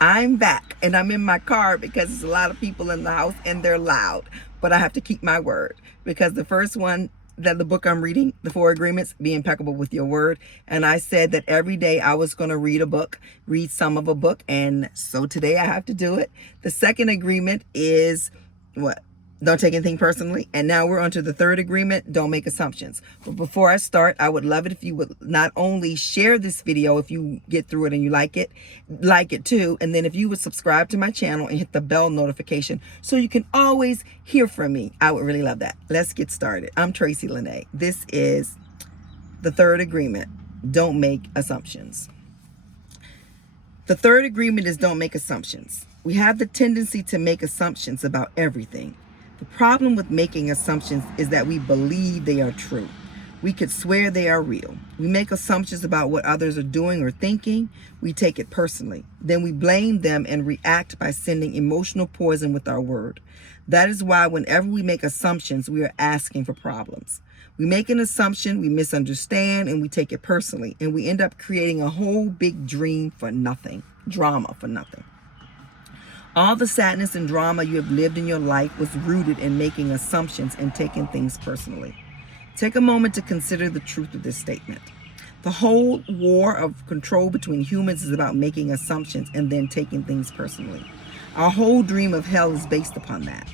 I'm back and I'm in my car because there's a lot of people in the house and they're loud, but I have to keep my word because the first one, that the book I'm reading, The Four Agreements, be impeccable with your word. And I said that every day I was going to read a book, read some of a book. And so today I have to do it. The second agreement is what? Don't take anything personally. And now we're on to the third agreement. Don't make assumptions. But before I start, I would love it if you would not only share this video if you get through it and you like it too. And then if you would subscribe to my channel and hit the bell notification so you can always hear from me. I would really love that. Let's get started. I'm Tracy Lene. This is the third agreement. Don't make assumptions. The third agreement is don't make assumptions. We have the tendency to make assumptions about everything. The problem with making assumptions is that we believe they are true. We could swear they are real. We make assumptions about what others are doing or thinking. We take it personally. Then we blame them and react by sending emotional poison with our word. That is why whenever we make assumptions, we are asking for problems. We make an assumption, we misunderstand, and we take it personally. And we end up creating a whole big drama for nothing. All the sadness and drama you have lived in your life was rooted in making assumptions and taking things personally. Take a moment to consider the truth of this statement. The whole war of control between humans is about making assumptions and then taking things personally. Our whole dream of hell is based upon that.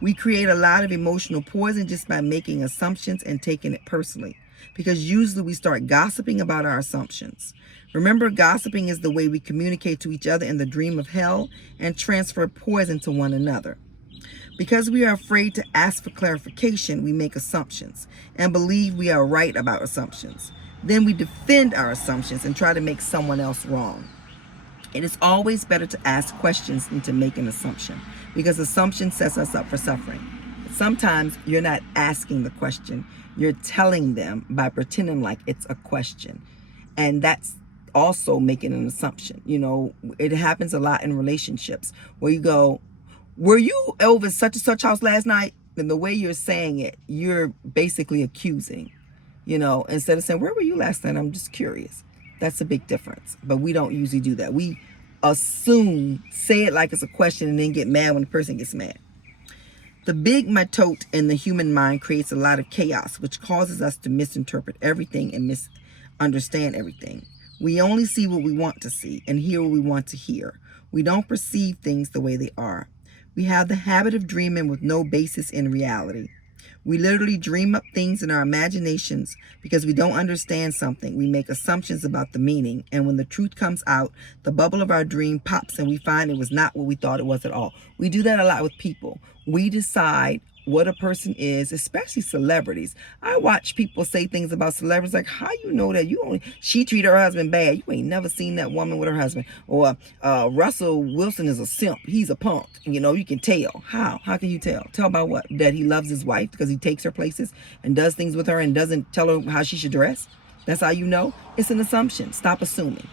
We create a lot of emotional poison just by making assumptions and taking it personally, because usually we start gossiping about our assumptions. Remember, gossiping is the way we communicate to each other in the dream of hell and transfer poison to one another. Because we are afraid to ask for clarification, we make assumptions and believe we are right about assumptions. Then we defend our assumptions and try to make someone else wrong. It is always better to ask questions than to make an assumption, because assumption sets us up for suffering. Sometimes you're not asking the question, you're telling them by pretending like it's a question. And that's also making an assumption. You know, it happens a lot in relationships where you go, were you over such and such house last night? And the way you're saying it, you're basically accusing, instead of saying, where were you last night? I'm just curious. That's a big difference. But we don't usually do that. We assume, say it like it's a question, and then get mad when the person gets mad. The big mitote in the human mind creates a lot of chaos, which causes us to misinterpret everything and misunderstand everything. We only see what we want to see and hear what we want to hear. We don't perceive things the way they are. We have the habit of dreaming with no basis in reality. We literally dream up things in our imaginations because we don't understand something. We make assumptions about the meaning, and when the truth comes out, the bubble of our dream pops and we find it was not what we thought it was at all. We do that a lot with people. We decide what a person is, especially celebrities. I watch people say things about celebrities like, how you know that she treated her husband bad? You ain't never seen that woman with her husband. Or Russell Wilson is a simp. He's a punk. You can tell. How can you tell? Tell about what? That he loves his wife because he takes her places and does things with her and doesn't tell her how she should dress? That's how you know? It's an assumption. Stop assuming.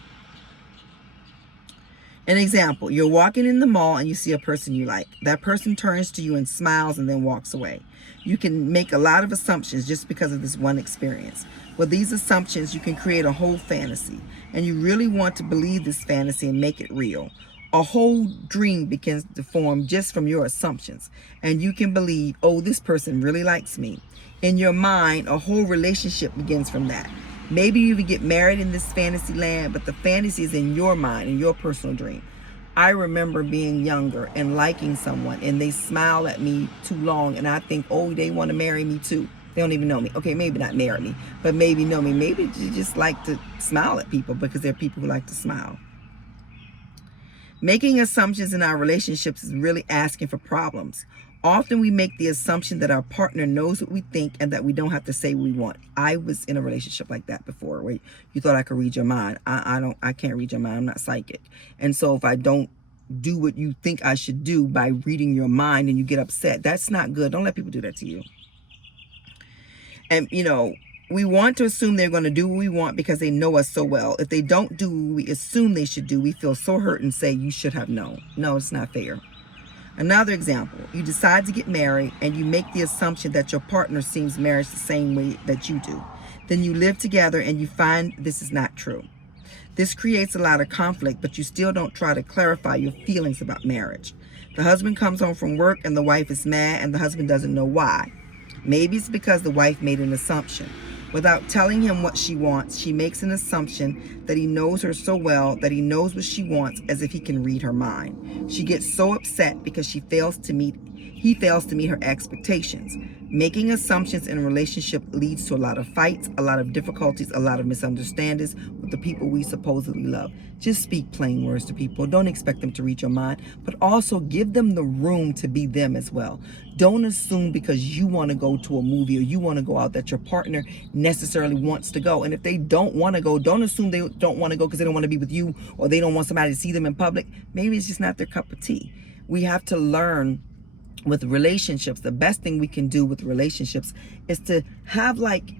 An example, you're walking in the mall and you see a person you like. That person turns to you and smiles and then walks away. You can make a lot of assumptions just because of this one experience. With these assumptions, you can create a whole fantasy, and you really want to believe this fantasy and make it real. A whole dream begins to form just from your assumptions, and you can believe, oh, this person really likes me. In your mind, a whole relationship begins from that. Maybe you even get married in this fantasy land, but the fantasy is in your mind, in your personal dream. I remember being younger and liking someone, and they smile at me too long, and I think, oh, they want to marry me too. They don't even know me. Okay, maybe not marry me, but maybe know me. Maybe you just like to smile at people because there are people who like to smile. Making assumptions in our relationships is really asking for problems. Often we make the assumption that our partner knows what we think and that we don't have to say what we want. I was in a relationship like that before, where you thought I could read your mind. I can't read your mind. I'm not psychic. And so if I don't do what you think I should do by reading your mind and you get upset, that's not good. Don't let people do that to you. And we want to assume they're going to do what we want because they know us so well. If they don't do what we assume they should do, we feel so hurt and say, you should have known. No, it's not fair. Another example, you decide to get married and you make the assumption that your partner sees marriage the same way that you do. Then you live together and you find this is not true. This creates a lot of conflict, but you still don't try to clarify your feelings about marriage. The husband comes home from work and the wife is mad and the husband doesn't know why. Maybe it's because the wife made an assumption. Without telling him what she wants, she makes an assumption that he knows her so well that he knows what she wants, as if he can read her mind. She gets so upset because he fails to meet her expectations. Making assumptions in a relationship leads to a lot of fights, a lot of difficulties, a lot of misunderstandings with the people we supposedly love. Just speak plain words to people. Don't expect them to read your mind, but also give them the room to be them as well. Don't assume because you want to go to a movie or you want to go out that your partner necessarily wants to go. And if they don't want to go, don't assume they don't want to go because they don't want to be with you or they don't want somebody to see them in public. Maybe it's just not their cup of tea. We have to learn with relationships. The best thing we can do with relationships is to have like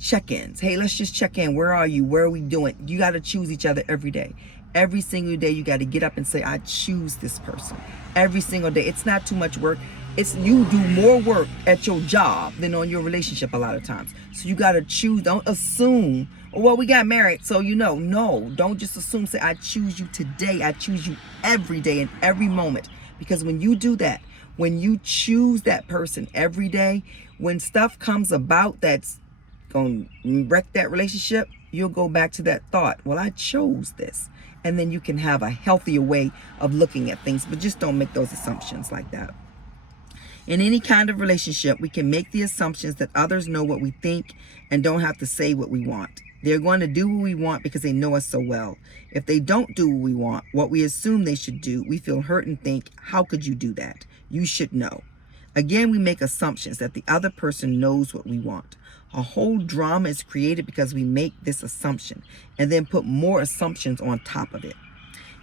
check-ins. Hey, let's just check in. Where are you? Where are we doing? You got to choose each other every day. Every single day you got to get up and say, I choose this person. Every single day. It's not too much work. It's you do more work at your job than on your relationship a lot of times. So you got to choose. Don't assume, oh, well, we got married, so you know. No, don't just assume. Say, I choose you today. I choose you every day and every moment. Because when you do that, when you choose that person every day, when stuff comes about that's going to wreck that relationship, you'll go back to that thought, well, I chose this. And then you can have a healthier way of looking at things, but just don't make those assumptions like that. In any kind of relationship, we can make the assumptions that others know what we think and don't have to say what we want. They're going to do what we want because they know us so well. If they don't do what we want, what we assume they should do, we feel hurt and think, how could you do that? You should know. Again, we make assumptions that the other person knows what we want. A whole drama is created because we make this assumption and then put more assumptions on top of it.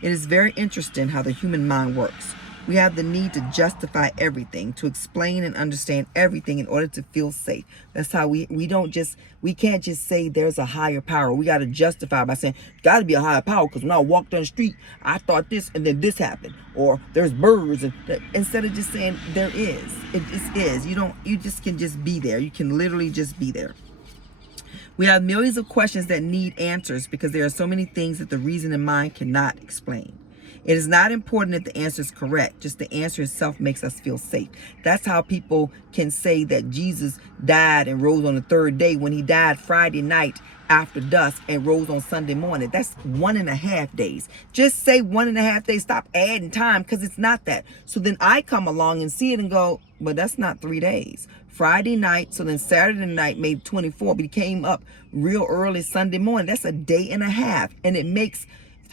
It is very interesting how the human mind works. We have the need to justify everything, to explain and understand everything in order to feel safe. That's how we can't just say there's a higher power. We got to justify by saying, got to be a higher power because when I walked down the street, I thought this and then this happened. Or there's birds. And instead of just saying there is, it just is. You just can just be there. You can literally just be there. We have millions of questions that need answers because there are so many things that the reasoning mind cannot explain. It is not important if the answer is correct. Just the answer itself makes us feel safe. That's how people can say that Jesus died and rose on the third day when he died Friday night after dusk and rose on Sunday morning. That's 1.5 days. Just say 1.5 days. Stop adding time because it's not that. So then I come along and see it and go, but that's not 3 days. Friday night, so then Saturday night made 24, but he came up real early Sunday morning. That's a day and a half. And it makes,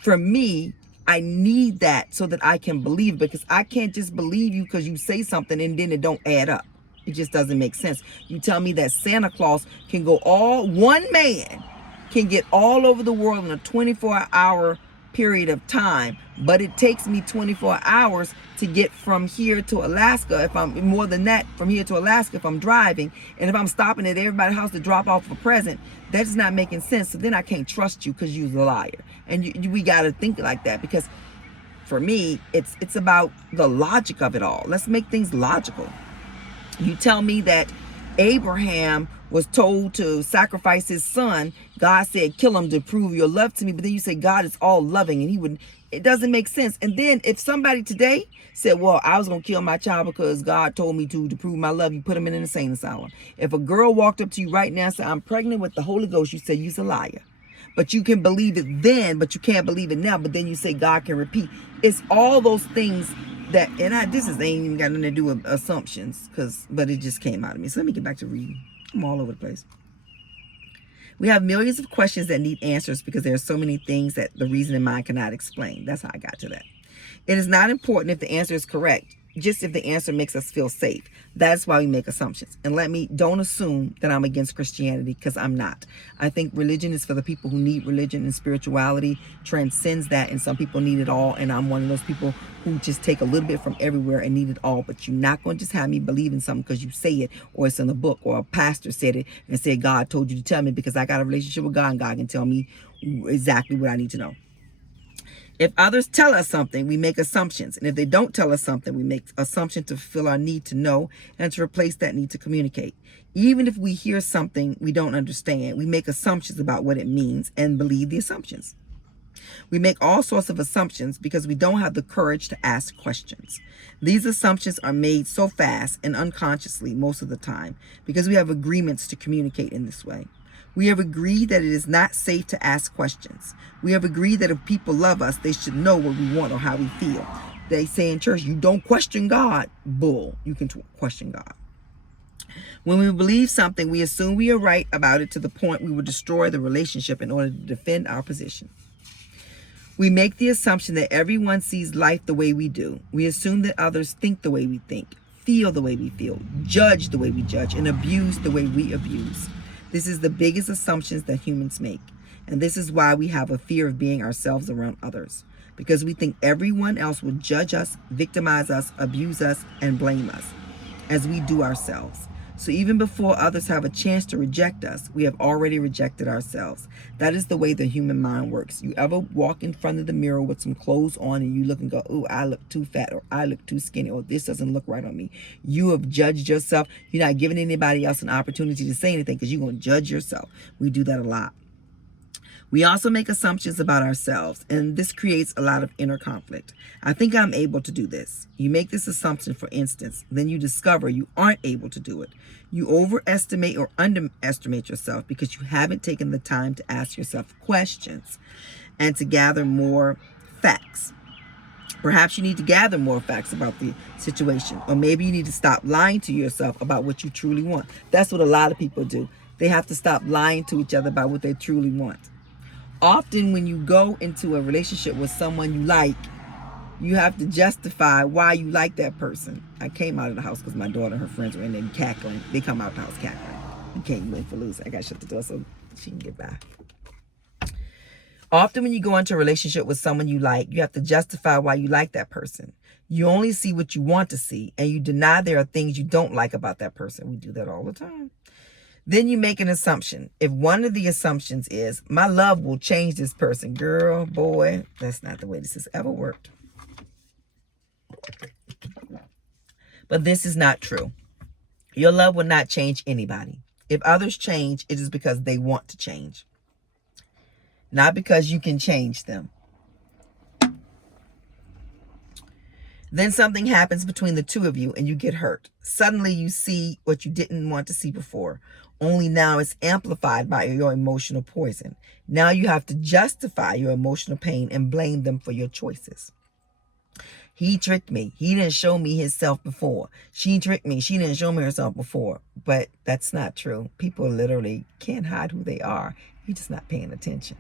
for me, I need that so that I can believe, because I can't just believe you because you say something and then it don't add up. It just doesn't make sense. You tell me that Santa Claus can go one man can get all over the world in a 24-hour period of time, but it takes me 24 hours to get from here to Alaska. If I'm more than that, from here to Alaska, if I'm driving, and if I'm stopping at everybody's house to drop off a present, that's not making sense. So then I can't trust you because you're a liar. And we got to think like that, because for me, it's about the logic of it all. Let's make things logical. You tell me that Abraham was told to sacrifice his son. God said, kill him to prove your love to me. But then you say God is all loving and it doesn't make sense. And then if somebody today said, well, I was going to kill my child because God told me to prove my love, you put him in an insane asylum. If a girl walked up to you right now and said, I'm pregnant with the Holy Ghost, you say you're a liar. But you can believe it then, but you can't believe it now. But then you say God can repeat. It's all those things that, and this ain't even got nothing to do with assumptions, but it just came out of me. So let me get back to reading. I'm all over the place. We have millions of questions that need answers because there are so many things that the reasoning mind cannot explain. That's how I got to that. It is not important if the answer is correct, just if the answer makes us feel safe. That's why we make assumptions. And don't assume that I'm against Christianity, because I'm not. I think religion is for the people who need religion, and spirituality transcends that, and some people need it all. And I'm one of those people who just take a little bit from everywhere and need it all. But you're not going to just have me believe in something because you say it, or it's in a book, or a pastor said it and said God told you to tell me, because I got a relationship with God and God can tell me exactly what I need to know. If others tell us something, we make assumptions. And if they don't tell us something, we make assumptions to fulfill our need to know and to replace that need to communicate. Even if we hear something we don't understand, we make assumptions about what it means and believe the assumptions. We make all sorts of assumptions because we don't have the courage to ask questions. These assumptions are made so fast and unconsciously most of the time because we have agreements to communicate in this way. We have agreed that it is not safe to ask questions. We have agreed that if people love us, they should know what we want or how we feel. They say in church, you don't question God. Bull. You can question God. When we believe something, we assume we are right about it to the point we will destroy the relationship in order to defend our position. We make the assumption that everyone sees life the way we do. We assume that others think the way we think, feel the way we feel, judge the way we judge, and abuse the way we abuse. This is the biggest assumptions that humans make. And this is why we have a fear of being ourselves around others. Because we think everyone else will judge us, victimize us, abuse us, and blame us, as we do ourselves. So even before others have a chance to reject us, we have already rejected ourselves. That is the way the human mind works. You ever walk in front of the mirror with some clothes on and you look and go, oh, I look too fat, or I look too skinny, or this doesn't look right on me. You have judged yourself. You're not giving anybody else an opportunity to say anything because you're going to judge yourself. We do that a lot. We also make assumptions about ourselves, and this creates a lot of inner conflict. I think I'm able to do this. You make this assumption, for instance, then you discover you aren't able to do it. You overestimate or underestimate yourself because you haven't taken the time to ask yourself questions and to gather more facts. Perhaps you need to gather more facts about the situation, or maybe you need to stop lying to yourself about what you truly want. That's what a lot of people do. They have to stop lying to each other about what they truly want. Often when you go into a relationship with someone you like, you have to justify why you like that person. I came out of the house because my daughter and her friends were in there cackling. They come out the house cackling. You can't win for losing. I got to shut the door so she can get back. Often when you go into a relationship with someone you like, you have to justify why you like that person. You only see what you want to see, and you deny there are things you don't like about that person. We do that all the time. Then you make an assumption. If one of the assumptions is, my love will change this person. Girl, boy, that's not the way this has ever worked. But this is not true. Your love will not change anybody. If others change, it is because they want to change, not because you can change them. Then something happens between the two of you and you get hurt. Suddenly you see what you didn't want to see before. Only now it's amplified by your emotional poison. Now you have to justify your emotional pain and blame them for your choices. He tricked me. He didn't show me himself before. She tricked me. She didn't show me herself before. But that's not true. People literally can't hide who they are. You're just not paying attention.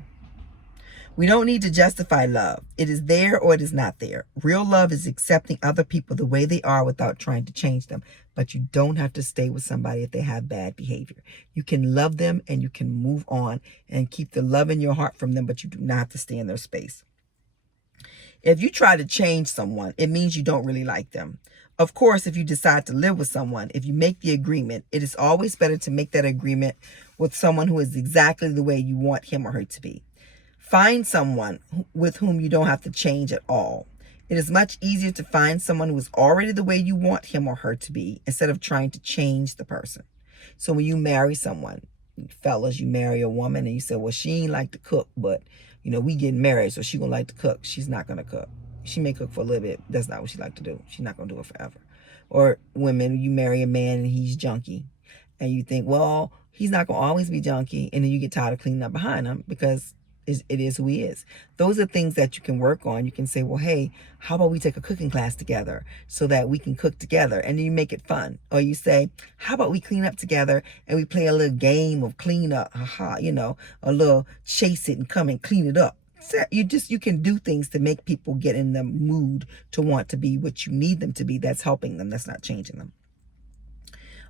We don't need to justify love. It is there or it is not there. Real love is accepting other people the way they are without trying to change them. But you don't have to stay with somebody if they have bad behavior. You can love them and you can move on and keep the love in your heart from them, but you do not have to stay in their space. If you try to change someone, it means you don't really like them. Of course, if you decide to live with someone, if you make the agreement, it is always better to make that agreement with someone who is exactly the way you want him or her to be. Find someone with whom you don't have to change at all. It is much easier to find someone who is already the way you want him or her to be instead of trying to change the person. So when you marry someone, fellas, you marry a woman and you say, well, she ain't like to cook, but we getting married, so she gonna like to cook. She's not gonna cook. She may cook for a little bit. That's not what she like to do. She's not gonna do it forever. Or women, you marry a man and he's junky, and you think, well, he's not gonna always be junky, and then you get tired of cleaning up behind him because it is who he is. Those are things that you can work on. You can say, well, hey, how about we take a cooking class together so that we can cook together, and then you make it fun. Or you say, how about we clean up together and we play a little game of clean up, a little chase it and come and clean it up. So you can do things to make people get in the mood to want to be what you need them to be. That's helping them. That's not changing them.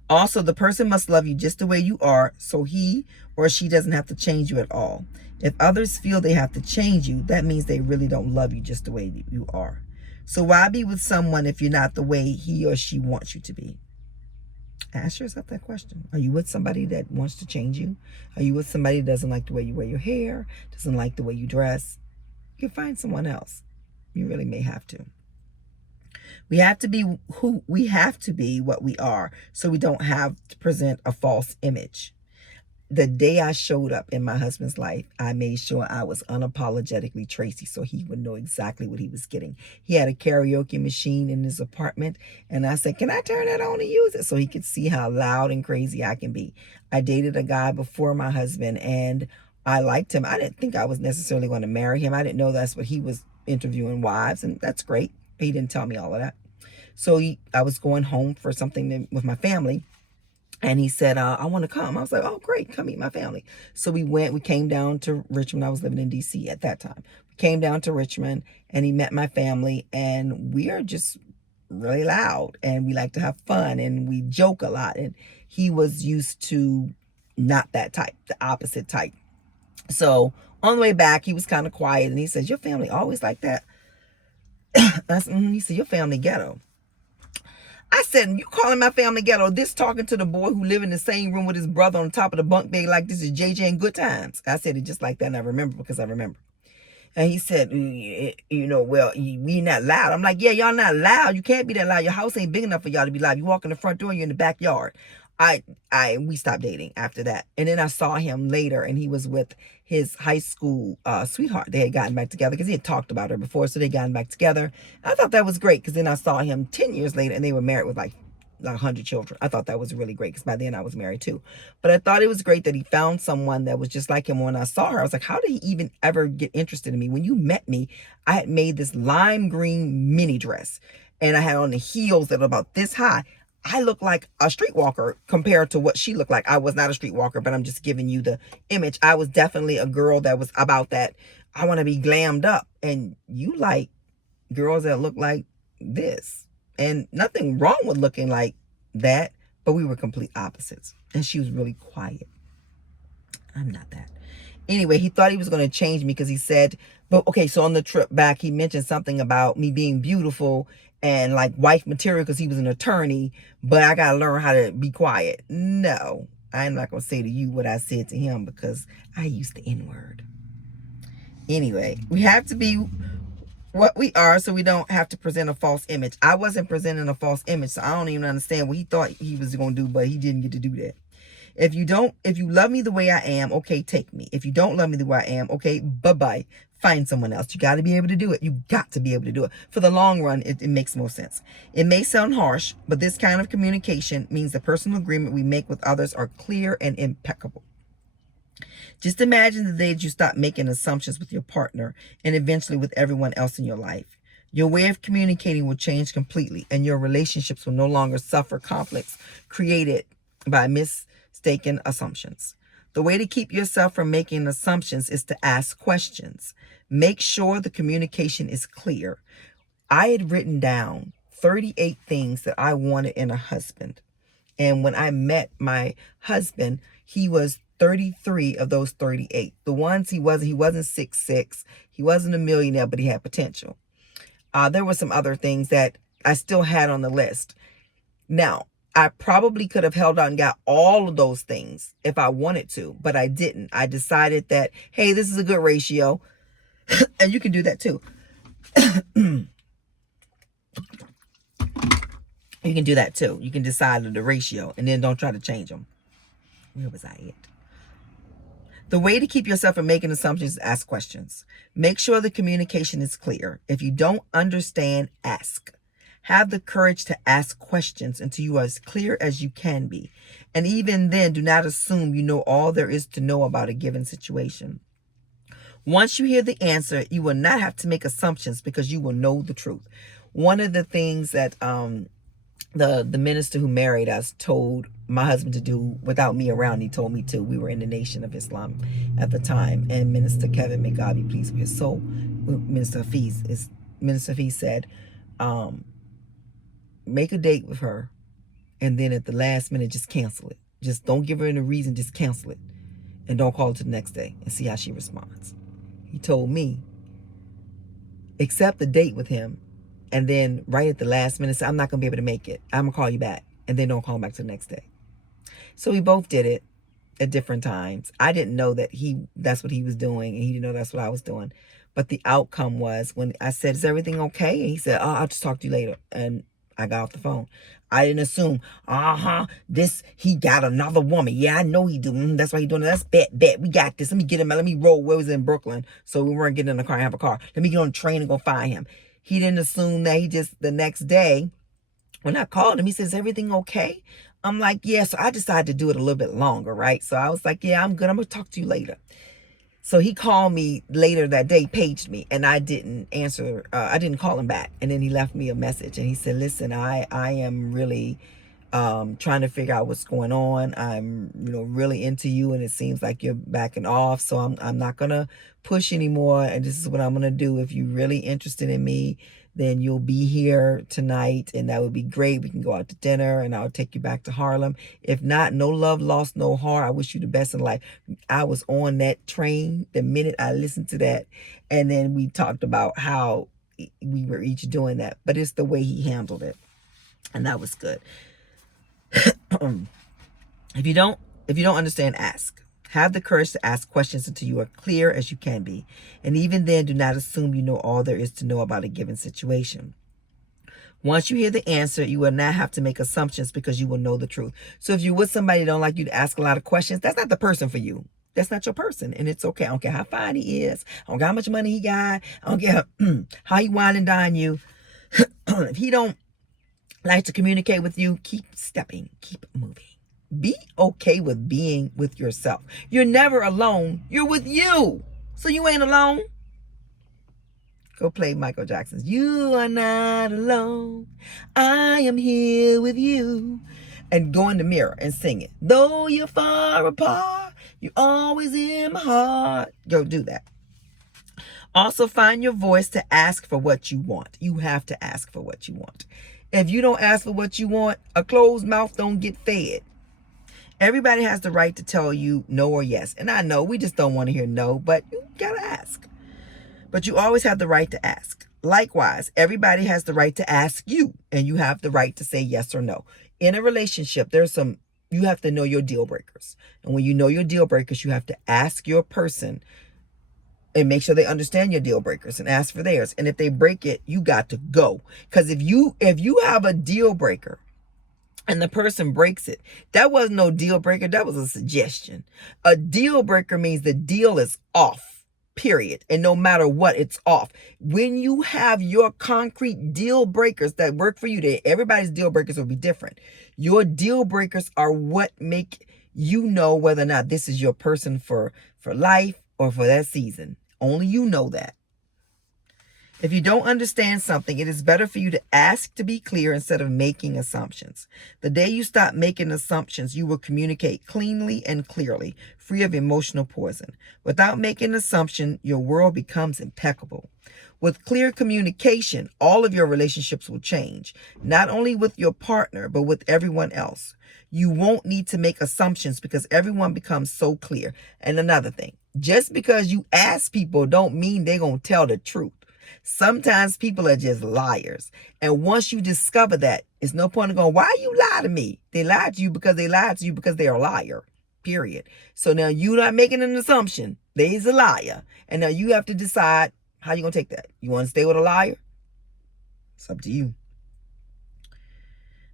Also, the person must love you just the way you are, so he or she doesn't have to change you at all. If others feel they have to change you, that means they really don't love you just the way you are. So why be with someone if you're not the way he or she wants you to be? Ask yourself that question. Are you with somebody that wants to change you? Are you with somebody that doesn't like the way you wear your hair, doesn't like the way you dress? you can find someone else. You really may have to. We have to be what we are, so we don't have to present a false image. The day I showed up in my husband's life, I made sure I was unapologetically Tracy so he would know exactly what he was getting. He had a karaoke machine in his apartment, and I said, can I turn that on and use it? So he could see how loud and crazy I can be. I dated a guy before my husband, and I liked him. I didn't think I was necessarily going to marry him. I didn't know that's what he was interviewing wives, and that's great. He didn't tell me all of that. So I was going home for something with my family. And he said, I want to come. I was like, oh, great. Come meet my family. So we came down to Richmond. I was living in D.C. at that time. We came down to Richmond and he met my family, and we are just really loud and we like to have fun and we joke a lot. And he was used to not that type, the opposite type. So on the way back, he was kind of quiet and he said, your family always like that? He said, your family ghetto. I said, you calling my family ghetto? This talking to the boy who lived in the same room with his brother on top of the bunk bed like this is JJ and Good Times. I said it just like that, and I remember because I remember. And he said, well, we not loud. I'm like, yeah, y'all not loud. You can't be that loud. Your house ain't big enough for y'all to be loud. You walk in the front door and you're in the backyard. We stopped dating after that. And then I saw him later, and he was with his high school sweetheart. They had gotten back together because he had talked about her before, so they gotten back together. I thought that was great because then I saw him 10 years later, and they were married with like 100 children. I thought that was really great because by then I was married too. But I thought it was great that he found someone that was just like him. When I saw her, I was like, how did he even ever get interested in me? When you met me, I had made this lime green mini dress, and I had on the heels that were about this high. I look like a streetwalker compared to what she looked like. I was not a streetwalker, but I'm just giving you the image. I was definitely a girl that was about that. I want to be glammed up. And you like girls that look like this. And nothing wrong with looking like that, but we were complete opposites. And she was really quiet. I'm not that. Anyway, he thought he was going to change me because he said, but okay, so on the trip back, he mentioned something about me being beautiful and like wife material because he was an attorney, but I got to learn how to be quiet. No, I'm not going to say to you what I said to him because I used the N-word. Anyway, we have to be what we are so we don't have to present a false image. I wasn't presenting a false image, so I don't even understand what he thought he was going to do, but he didn't get to do that. If you love me the way I am, okay, take me. If you don't love me the way I am, okay, bye-bye. Find someone else. You got to be able to do it. You got to be able to do it. For the long run, it makes more sense. It may sound harsh, but this kind of communication means the personal agreement we make with others are clear and impeccable. Just imagine the day that you stop making assumptions with your partner and eventually with everyone else in your life. Your way of communicating will change completely, and your relationships will no longer suffer conflicts created by mistaken assumptions. The way to keep yourself from making assumptions is to ask questions. Make sure the communication is clear. I had written down 38 things that I wanted in a husband. And when I met my husband, he was 33 of those 38. The ones he wasn't 6'6", he wasn't a millionaire, but he had potential. There were some other things that I still had on the list. Now, I probably could have held out and got all of those things if I wanted to, but I didn't. I decided that, hey, this is a good ratio. And you can do that too. You can do that too. You can decide the ratio and then don't try to change them. Where was I at? The way to keep yourself from making assumptions is ask questions. Make sure the communication is clear. If you don't understand, ask. Have the courage to ask questions until you are as clear as you can be. And even then, do not assume you know all there is to know about a given situation. Once you hear the answer, you will not have to make assumptions because you will know the truth. One of the things that the minister who married us told my husband to do without me around, he told me to. We were in the Nation of Islam at the time, and Minister Kevin, may God be pleased with his soul, Minister Hafiz said, make a date with her, and then at the last minute, just cancel it. Just don't give her any reason, just cancel it. And don't call her till the next day and see how she responds. He told me, accept the date with him, and then right at the last minute, say, I'm not going to be able to make it. I'm going to call you back. And then don't call him back till the next day. So we both did it at different times. I didn't know that that's what he was doing, and he didn't know that's what I was doing. But the outcome was when I said, is everything okay? And he said, oh, I'll just talk to you later. And I got off the phone. I didn't assume, he got another woman. Yeah, I know he do. That's why he doing it. Let's bet. We got this. Let me get him. Let me roll. Where was in Brooklyn? So we weren't getting in the car and have a car. Let me get on the train and go find him. He didn't assume that. He just, the next day, when I called him, he says, everything okay? I'm like, yeah. So I decided to do it a little bit longer, right? So I was like, yeah, I'm good. I'm going to talk to you later. So he called me later that day, paged me, and I didn't answer. I didn't call him back. And then he left me a message, and he said, listen, I am really trying to figure out what's going on. I'm, really into you, and it seems like you're backing off. So I'm not going to push anymore. And this is what I'm going to do. If you're really interested in me, then you'll be here tonight, and that would be great. We can go out to dinner, and I'll take you back to Harlem. If not, no love lost, no heart. I wish you the best in life. I was on that train the minute I listened to that, and then we talked about how we were each doing that. But it's the way he handled it, and that was good. If you don't understand, ask. Have the courage to ask questions until you are clear as you can be. And even then, do not assume you know all there is to know about a given situation. Once you hear the answer, you will not have to make assumptions because you will know the truth. So if you're with somebody that don't like you to ask a lot of questions, that's not the person for you. That's not your person. And it's okay. I don't care how fine he is. I don't care how much money he got. I don't care how he wine and dine you. If he don't like to communicate with you, keep stepping, keep moving. Be okay with being with yourself. You're never alone. You're with you. So you ain't alone. Go play Michael Jackson's You Are Not Alone. I Am Here With You. And go in the mirror and sing it. Though you're far apart, you're always in my heart. Go do that. Also find your voice to ask for what you want. You have to ask for what you want. If you don't ask for what you want, a closed mouth don't get fed. Everybody has the right to tell you no or yes. And I know we just don't want to hear no, but you gotta ask. But you always have the right to ask. Likewise, everybody has the right to ask you, and you have the right to say yes or no. In a relationship, you have to know your deal breakers. And when you know your deal breakers, you have to ask your person and make sure they understand your deal breakers and ask for theirs. And if they break it, you got to go. Because if you have a deal breaker, and the person breaks it, that was no deal breaker. That was a suggestion. A deal breaker means the deal is off, period. And no matter what, it's off. When you have your concrete deal breakers that work for you, everybody's deal breakers will be different. Your deal breakers are what make you know whether or not this is your person for life or for that season. Only you know that. If you don't understand something, it is better for you to ask to be clear instead of making assumptions. The day you stop making assumptions, you will communicate cleanly and clearly, free of emotional poison. Without making an assumption, your world becomes impeccable. With clear communication, all of your relationships will change, not only with your partner, but with everyone else. You won't need to make assumptions because everyone becomes so clear. And another thing, just because you ask people don't mean they're going to tell the truth. Sometimes people are just liars. And once you discover that, it's no point in going, why you lie to me? They lied to you because they're a liar, period. So now you're not making an assumption. They's a liar. And now you have to decide how you're going to take that. You want to stay with a liar? It's up to you.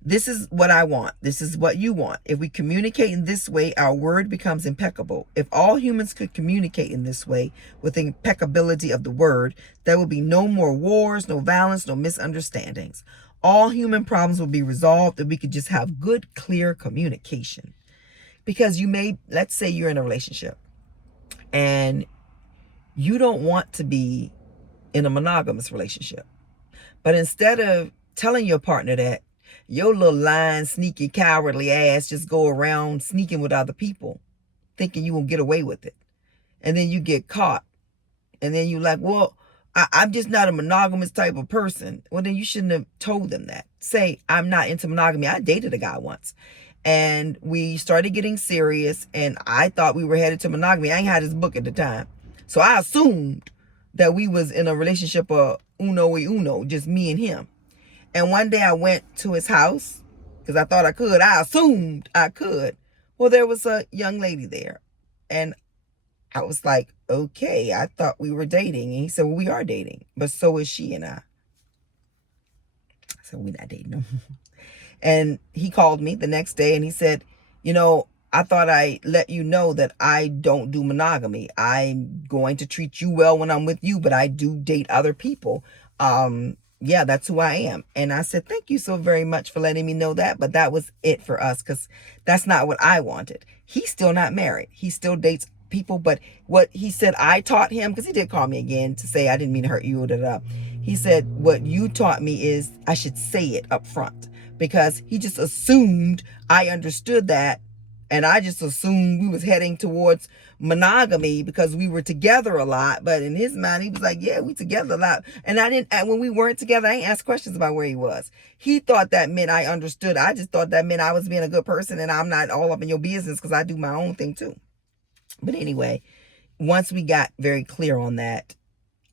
This is what I want. This is what you want. If we communicate in this way, our word becomes impeccable. If all humans could communicate in this way with the impeccability of the word, there would be no more wars, no violence, no misunderstandings. All human problems would be resolved if we could just have good, clear communication. Because let's say you're in a relationship and you don't want to be in a monogamous relationship. But instead of telling your partner that, your little lying, sneaky, cowardly ass just go around sneaking with other people, thinking you won't get away with it. And then you get caught. And then you're like, well, I'm just not a monogamous type of person. Well, then you shouldn't have told them that. Say, I'm not into monogamy. I dated a guy once. And we started getting serious. And I thought we were headed to monogamy. I ain't had his book at the time. So I assumed that we was in a relationship of uno y uno, just me and him. And one day I went to his house because I thought I could. I assumed I could. Well, there was a young lady there. And I was like, okay, I thought we were dating. And he said, well, we are dating, but so is she and I. So we're not dating no more. And he called me the next day and he said, I thought I let you know that I don't do monogamy. I'm going to treat you well when I'm with you, but I do date other people. Yeah, that's who I am. And I said, thank you so very much for letting me know that. But that was it for us, because that's not what I wanted. He's still not married. He still dates people. But what he said I taught him, because he did call me again to say I didn't mean to hurt you. He said, what you taught me is I should say it up front, because he just assumed I understood that. And I just assumed we was heading towards monogamy because we were together a lot. But in his mind, he was like, yeah, we together a lot. And when we weren't together, I didn't ask questions about where he was. He thought that meant I understood. I just thought that meant I was being a good person and I'm not all up in your business because I do my own thing too. But anyway, once we got very clear on that,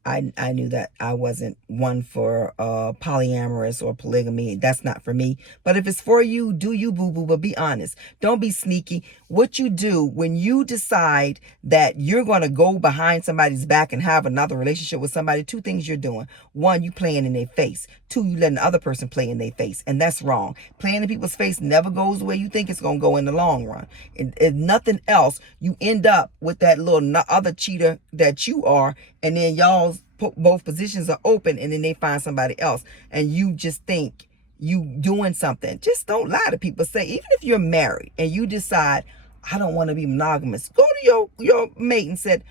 I knew that I wasn't one for polyamorous or polygamy. That's not for me. But if it's for you, do you, boo-boo. But be honest. Don't be sneaky. What you do when you decide that you're going to go behind somebody's back and have another relationship with somebody, two things you're doing. One, you playing in their face. Two, you letting the other person play in their face. And that's wrong. Playing in people's face never goes the way you think it's going to go in the long run. If nothing else, you end up with that little other cheater that you are, and then y'all's both positions are open, and then they find somebody else, and you just think you doing something. Just don't lie to people. Say, even if you're married and you decide, I don't want to be monogamous, go to your mate and said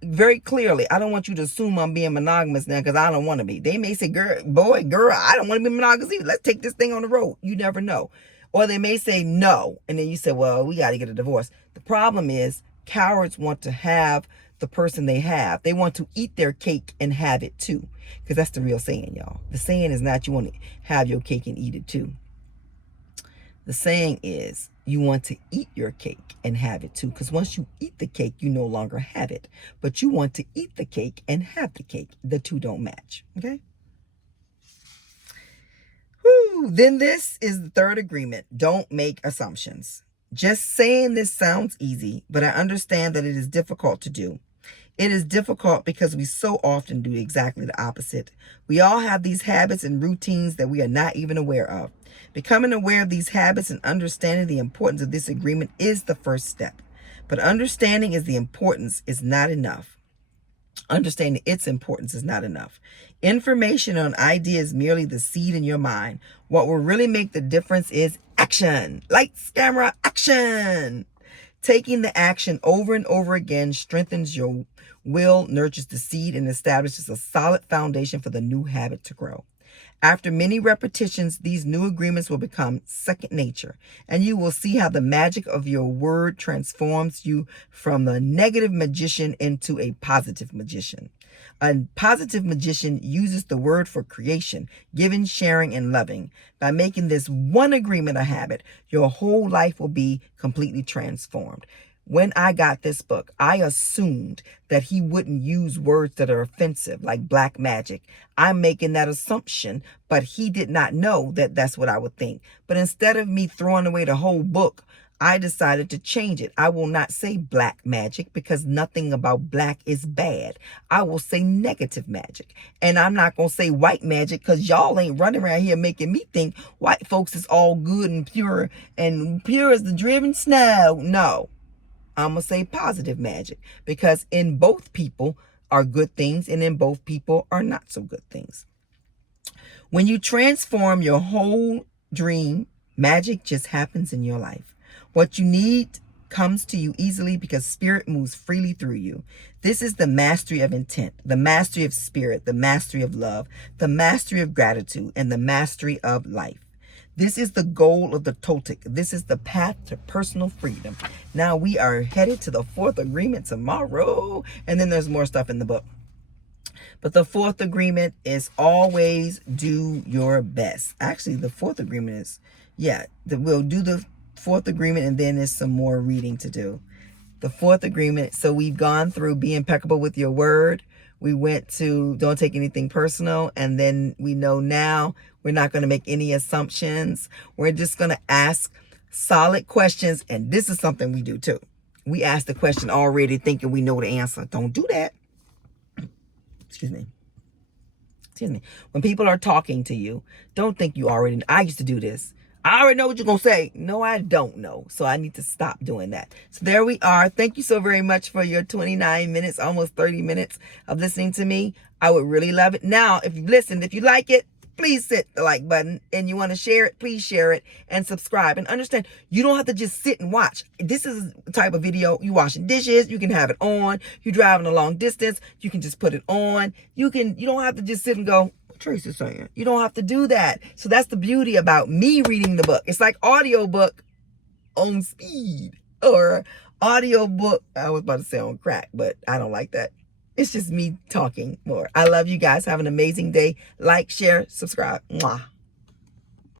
very clearly, I don't want you to assume I'm being monogamous now because I don't want to be. They may say, girl, I don't want to be monogamous either. Let's take this thing on the road. You never know. Or they may say no, and then you say, well, we got to get a divorce. The problem is cowards want to have the person they have. They want to eat their cake and have it too. Because that's the real saying, y'all. The saying is not you want to have your cake and eat it too. The saying is you want to eat your cake and have it too. Because once you eat the cake, you no longer have it. But you want to eat the cake and have the cake. The two don't match. Okay? Whew. Then this is the third agreement. Don't make assumptions. Just saying this sounds easy, but I understand that it is difficult to do. It is difficult because we so often do exactly the opposite. We all have these habits and routines that we are not even aware of. Becoming aware of these habits and understanding the importance of this agreement is the first step. But understanding the importance is not enough. Understanding its importance is not enough. Information on ideas is merely the seed in your mind. What will really make the difference is action. Lights, camera, action. Taking the action over and over again strengthens your will, nurtures the seed, and establishes a solid foundation for the new habit to grow. After many repetitions, these new agreements will become second nature, and you will see how the magic of your word transforms you from a negative magician into a positive magician. A positive magician uses the word for creation, giving, sharing, and loving. By making this one agreement a habit, your whole life will be completely transformed. When I got this book, I assumed that he wouldn't use words that are offensive, like black magic. I'm making that assumption, but he did not know that that's what I would think. But instead of me throwing away the whole book, I decided to change it. I will not say black magic because nothing about black is bad. I will say negative magic. And I'm not going to say white magic because y'all ain't running around here making me think white folks is all good and pure as the driven snow. No. I'm going to say positive magic because in both people are good things and in both people are not so good things. When you transform your whole dream, magic just happens in your life. What you need comes to you easily because spirit moves freely through you. This is the mastery of intent, the mastery of spirit, the mastery of love, the mastery of gratitude, and the mastery of life. This is the goal of the Toltec. This is the path to personal freedom. Now we are headed to the fourth agreement tomorrow. And then there's more stuff in the book. But the fourth agreement is always do your best. Actually, the fourth agreement is, we'll do the fourth agreement and then there's some more reading to do. The fourth agreement, so we've gone through be impeccable with your word. We went to don't take anything personal. And then we know now we're not going to make any assumptions. We're just going to ask solid questions. And this is something we do too. we ask the question already thinking we know the answer. Don't do that. Excuse me. When people are talking to you, don't think you already know. I used to do this. I already know what you're going to say. No, I don't know. So I need to stop doing that. So there we are. Thank you so very much for your 29 minutes, almost 30 minutes of listening to me. I would really love it. Now, if you listened, if you like it, please hit the like button, and you want to share it, please share it and subscribe. And understand, you don't have to just sit and watch. This is the type of video, you washing dishes, you can have it on. You're driving a long distance, you can just put it on. You don't have to just sit and go, what Tracy's saying. You don't have to do that. So that's the beauty about me reading the book. It's like audiobook on speed, or audiobook, I was about to say on crack, but I don't like that. It's just me talking more. I love you guys. Have an amazing day. Like, share, subscribe. Mwah.